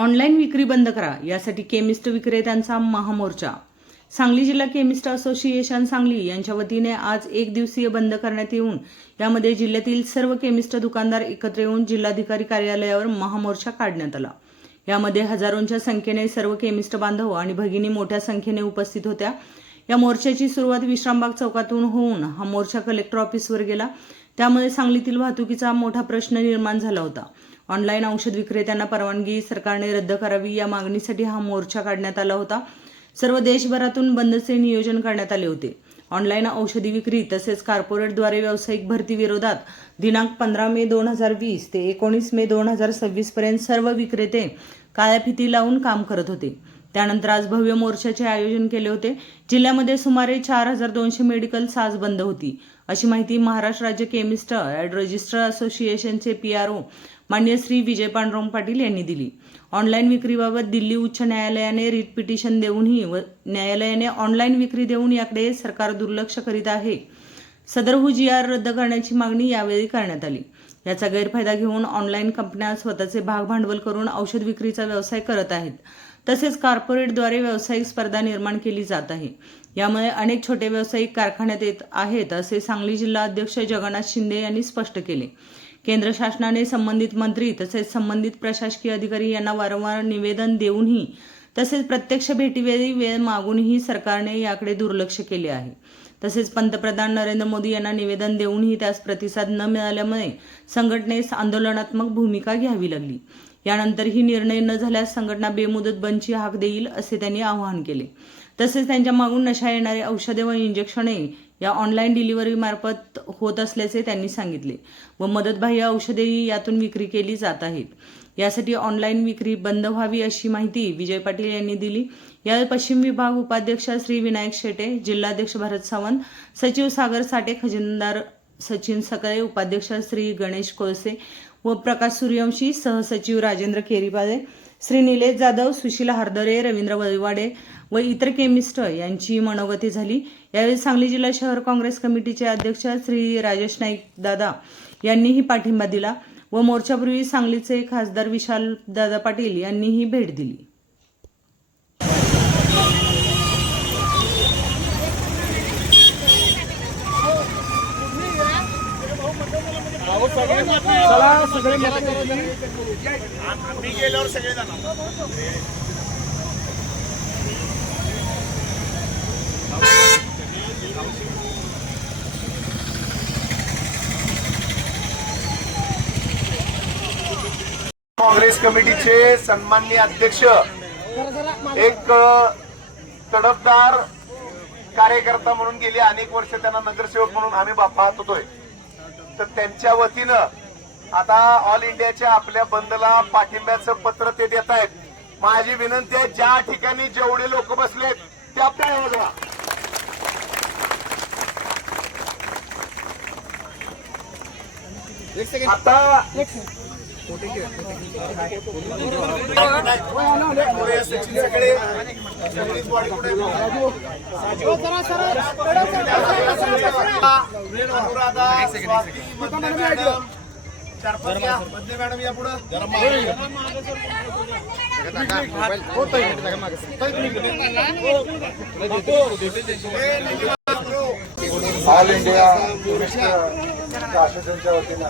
Online विक्री बंद करा यासाठी केमिस्ट विक्रेत्यांचा महामोर्चा। सांगली जिल्हा केमिस्ट असोसिएशन सांगली यांच्या वतीने आज एक दिवसीय बंद करण्यात येऊन यामध्ये जिल्ह्यातील सर्व केमिस्ट दुकानदार एकत्र येऊन जिल्हाधिकारी कार्यालयावर महामोर्चा काढण्यात आला। यामध्ये हजारोंच्या संख्येने सर्व केमिस्ट बांधव आणि भगिनी मोठ्या संख्येने उपस्थित होत्या। या मोर्चाची सुरुवात विश्रामबाग चौकातून होऊन हा मोर्चा कलेक्टर ऑफिसवर गेला। त्यामुळे सांगलीतील वाहतुकीचा मोठा प्रश्न निर्माण झाला होता। ऑनलाईन औषध विक्रेत्यांना परवानगी सरकारने रद्द करावी या मागणीसाठी हा मोर्चा काढण्यात आला होता। सर्व देशभरातून बंदचे नियोजन करण्यात आले होते। ऑनलाईन औषधी विक्री तसेच कॉर्पोरेटद्वारे व्यावसायिक भरती विरोधात दिनांक 15 मे 2020 ते 19 मे 2026 पर्यंत सर्व विक्रेते काळ्या फिती लावून काम करत होते। त्यानंतर आज भव्य मोर्चाचे आयोजन केले होते। जिल्ह्यामध्ये सुमारे 4200 मेडिकल साज-बंद होती, अशी माहिती महाराष्ट्र राज्य केमिस्ट ॲड रजिस्टर असोसिएशनचे PRO माननीय श्री विजय पांडुरंग पाटील यांनी दिली। ऑनलाईन विक्रीबाबत दिल्ली उच्च न्यायालयाने रिट पिटिशन देऊनही न्यायालयाने ऑनलाईन विक्री देऊन याकडे सरकार दुर्लक्ष करीत आहे। सदर GR रद्द करण्याची मागणी यावेळी करण्यात आली। याचा गैरफायदा घेऊन ऑनलाईन कंपन्या स्वतःचे भाग भांडवल करून औषध विक्रीचा व्यवसाय करत आहेत। तसेच कॉर्पोरेटद्वारे व्यावसायिक स्पर्धा निर्माण केली जात आहे। यामुळे अनेक छोटे व्यावसायिक कारखान्यात येत आहेत, असे सांगली जिल्हा अध्यक्ष जगन्नाथ शिंदे यांनी स्पष्ट केले। केंद्र शासनाने संबंधित मंत्री तसेच संबंधित प्रशासकीय अधिकारी यांना वारंवार निवेदन देऊनही तसेच प्रत्यक्ष भेटीवेळी वेळ मागूनही सरकारने याकडे दुर्लक्ष केले आहे। तसेच पंतप्रधान नरेंद्र मोदी यांना निवेदन देऊनही त्यास प्रतिसाद न मिळाल्यामुळे संघटनेस आंदोलनात्मक भूमिका घ्यावी लागली। यानंतरही निर्णय न झाल्यास संघटना बेमुदत बंदची हाक देईल, असे त्यांनी आवाहन केले। तसेच त्यांच्या मागून नशा येणारे औषधे व इंजेक्शने या ऑनलाईन डिलिव्हरी मार्फत होत असल्याचे त्यांनी सांगितले व मदतबाह्य औषधेही यातून विक्री केली जात आहेत। यासाठी ऑनलाईन विक्री बंद व्हावी अशी माहिती विजय पाटील यांनी दिली। यावेळी पश्चिम विभाग उपाध्यक्ष श्री विनायक शेटे, जिल्हाध्यक्ष भरत सावंत, सचिव सागर साठे, खजिनदार सचिन सकळे, उपाध्यक्ष श्री गणेश कोळसे व प्रकाश सूर्यवंशी, सहसचिव राजेंद्र केरीबाळे, श्री निलेश जाधव, सुशील हारदरे, रवींद्र वळवाडे व इतर केमिस्ट यांची मनोगती झाली। यावेळी सांगली जिल्हा शहर काँग्रेस कमिटीचे अध्यक्ष श्री राजेश नाईक दादा यांनीही पाठिंबा दिला व मोर्चापूर्वी सांगलीचे खासदार विशाल दादा पाटील यांनीही भेट दिली। काँग्रेस कमिटीचे सन्माननीय अध्यक्ष, एक तडफदार कार्यकर्ता म्हणून गेली अनेक वर्ष त्यांना नगरसेवक म्हणून आम्ही पाहत होतोय, तर त्यांच्या वतीनं आता ऑल इंडियाच्या आपल्या बंदला पाठिंब्याचं पत्र ते देत आहेत। माझी विनंती आहे, ज्या ठिकाणी जेवढे लोक बसलेत ते आपल्या आवाज आता मॅडम या पुढे ऑल इंडिया असोसिएशनच्या वतीनं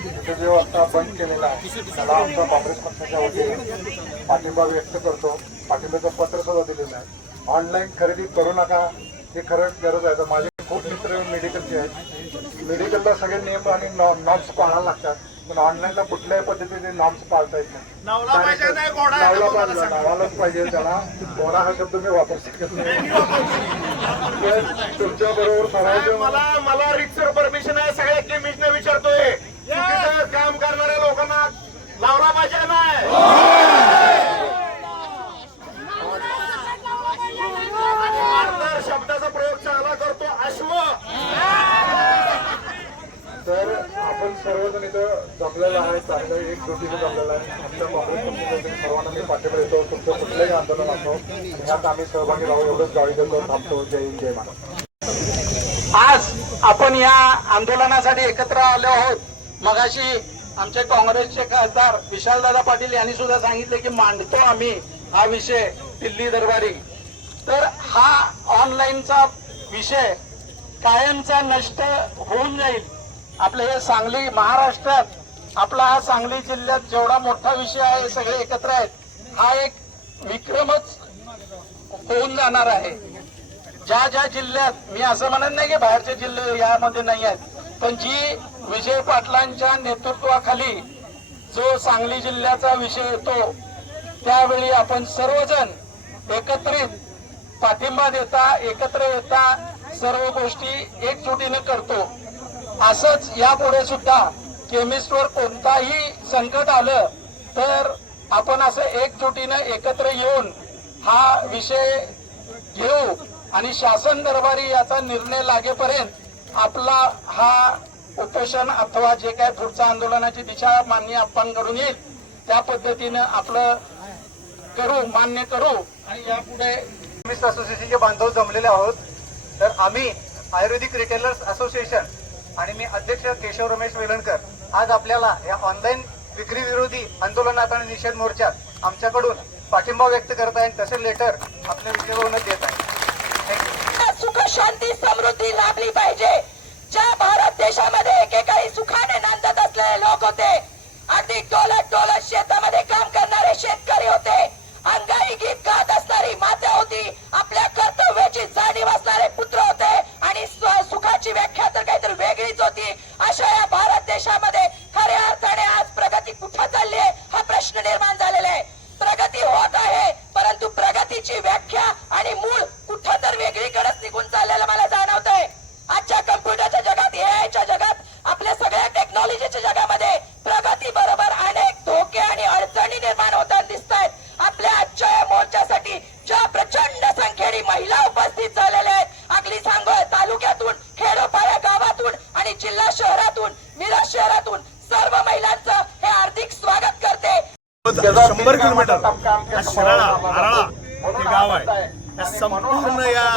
तिथे जो आता बंद केलेला आहे त्याला आमचा काँग्रेस पक्षाच्या वतीने पाठिंबा व्यक्त करतो। पाठिंब्याचं पत्र सुद्धा दिलेलं आहे। ऑनलाईन खरेदी करू नका, हे खरं गरज आहे। तर माझे खूप मित्र मेडिकलचे आहेत, मेडिकलला सगळे नियम आणि नॉर्म्स पाळायला लागतात, पण ऑनलाईनला कुठल्याही पद्धतीने नॉर्म्स पाळता येत नाही। नावालाच पाहिजे, त्याला घोडा हा शब्द मी वापरू शकत नाही। तुमच्या बरोबर मला रिक्सर परमिशन आहे, सगळ्या केमिस्टने विचारतोय, काम करणाऱ्या लोकांना लावला पाहिजे नाही। शब्दाचा प्रयोग चांगला करतो अश्व। तर आपण सर्वजण इथं जमलेला आहे, चांगलं एक जोडीचं जमलेलं आहे। आमच्या काँग्रेस पक्षाच्या सर्वांना मी पाठिंबा देतो। तुमचं कुठलंही आंदोलन असो ह्यात आम्ही सहभागी राहू एवढंच गावी देतो। थांबतो। जय हिंद, जय महाराष्ट्र। आज आपण या आंदोलनासाठी एकत्र आलो आहोत। मगाशी आमचे काँग्रेसचे खासदार विशालदादा पाटील यांनी सुद्धा सांगितले की मांडतो आम्ही हा विषय दिल्ली दरबारी. तर हा ऑनलाईनचा विषय कायमचा नष्ट होऊन जाईल. आपलं हे सांगली महाराष्ट्रात आपला हा सांगली जिल्ह्यात जेवढा मोठा विषय आहे सगळे एकत्र आहेत, हा एक विक्रमच होऊन जाणार आहे. ज्या ज्या जिल्ह्यात, मी असं म्हणत नाही की बाहेरचे जिल्हे यामध्ये नाही आहेत, पण जी विजय पाटलांच्या नेतृत्वाखाली जो सांगली जिल्ह्याचा विषय येतो त्यावेळी आपण सर्वजण एकत्रित पाठिंबा देता, एकत्र येता, सर्व गोष्टी एकजुटीने करतो. असंच यापुढे सुद्धा केमिस्टवर कोणताही संकट आलं तर आपण असं एकजुटीने एकत्र येऊन हा विषय घेऊ आणि शासन दरबारी याचा निर्णय लागेपर्यंत आपला हा उपोषण अथवा जे काय पुढच्या आंदोलनाची दिशा मान्य आपणकडून येईल त्या पद्धतीनं आपलं करू, मान्य करू. आणि यापुढे केमिस्ट असोसिएशनचे बांधव जमलेले आहोत. तर आम्ही आयुर्वेदिक रिटेलर्स असोसिएशन आणि मी अध्यक्ष केशव रमेश वेलणकर आज आपल्याला या ऑनलाईन विक्री विरोधी आंदोलनात आणि निषेध मोर्चात आमच्याकडून पाठिंबा व्यक्त करत आहे. तसे लेटर आपल्या विषयावरून देत आहे. सुख शांती समृद्धी लाभली पाहिजे. ज्या भारत देशामध्ये एकेकाळी सुखाने नांदत असलेले लोक होते, अगदी डोलत डोलत शेतामध्ये काम करणारे शेतकरी होते, अंगाई गीत गात असणारी माता होती, आपल्या कर्तव्याची जाणीव असणारे पुत्र होते आणि सुखाची व्याख्या तर काहीतरी वेगळीच होती. अशा या भारत देशामध्ये खऱ्या अर्थाने आज प्रगती कुठं चालली आहे हा प्रश्न निर्माण झालेला आहे. प्रगती होत आहे, परंतु प्रगतीची व्याख्या आणि मूळ कुठं तर वेगळीकडेच निघून चाललेलं मला जाणवत आहे. आजच्या कम्प्युटरच्या जगात, एआयच्या जगात, आपल्या सगळ्या टेक्नॉलॉजीच्या जगामध्ये प्रगती बरोबर अनेक धोके आणि अडचणी निर्माण होताना दिसत आहेत. आपल्या आजच्या या मोर्चासाठी ज्या प्रचंड संख्येने महिला उपस्थित झालेल्या आहेत, अगदी सांगोल तालुक्यातून, खेडोपाड्या गावातून आणि जिल्हा शहरातूून, मिरज शहरातून सर्व महिलांचं हे हार्दिक स्वागत करते. 100 किलोमीटर हा शिराळा आराळा हे गाव आहे. या संपूर्ण या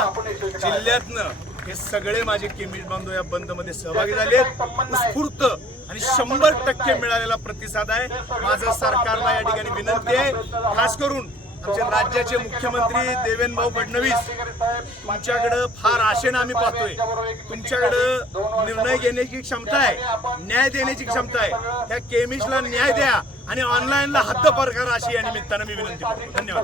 जिल्ह्यातनं हे सगळे माझे केमिस्ट बांधव या बंद मध्ये सहभागी झाले. उत्स्फूर्त आणि 100% मिळालेला प्रतिसाद आहे. माझं सरकारला या ठिकाणी विनंती आहे, खास करून आमचे राज्याचे मुख्यमंत्री देवेंद्र फडणवीस, तुमच्याकडे फार आशेनं आम्ही पाहतोय. तुमच्याकडे निर्णय घेण्याची क्षमता आहे, न्याय देण्याची क्षमता आहे. त्या केमिस्टला न्याय द्या आणि ऑनलाईनला हद्दपार करा अशी या निमित्तानं मी विनंती करतो. धन्यवाद.